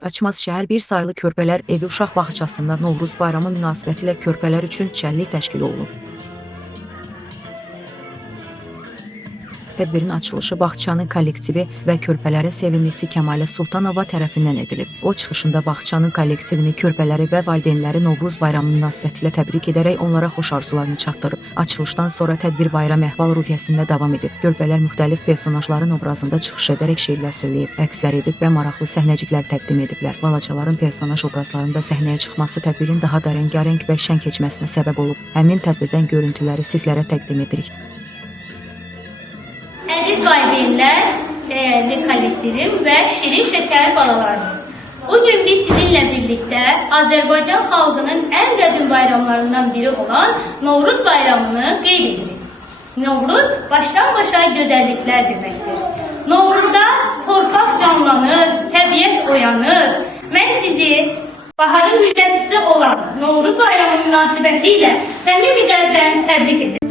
Açmaz şəhər bir sayılı körpələr evi uşaq bağçasında Novruz bayramı münasibətilə körpələr üçün şənlik təşkil olunub. Tədbirin açılışı bağçanın kollektivi və körpələrin sevimlisi Kəmalə Sultanova tərəfindən edilib. O çıxışında bağçanın kollektivini, körpələri və valideynləri Novruz bayramı münasibətilə təbrik edərək onlara xoş arzularını çatdırıb. Açılışdan sonra tədbir bayram əhval ruhiyyəsində davam edib. Körpələr müxtəlif personajların obrazında çıxış edərək şeirlər söyləyib, əkslər edib və maraqlı səhnəciklər təqdim ediblər. Balacaların personaj obrazlarında səhnəyə çıxması tədbirin daha da rəngarəng və şən keçməsinə səbəb olub. Həmin tədbirdən görüntüləri sizlərə təqdim edirik. Əziz valideynlər, dəyərli kollektivim və şirin şəkər balalarım. Bugün biz sizinlə birlikdə Azərbaycan xalqının ən qədim bayramlarından biri olan Novruz bayramını qeyd edirik. Novruz başdan başa gözəlliklər deməkdir. Novruzda torpaq canlanır, təbiət oyanır. Mən sizi baharın müjdəçisi olan Novruz bayramı münasibətilə səmimi qəlbdən təbrik edirəm.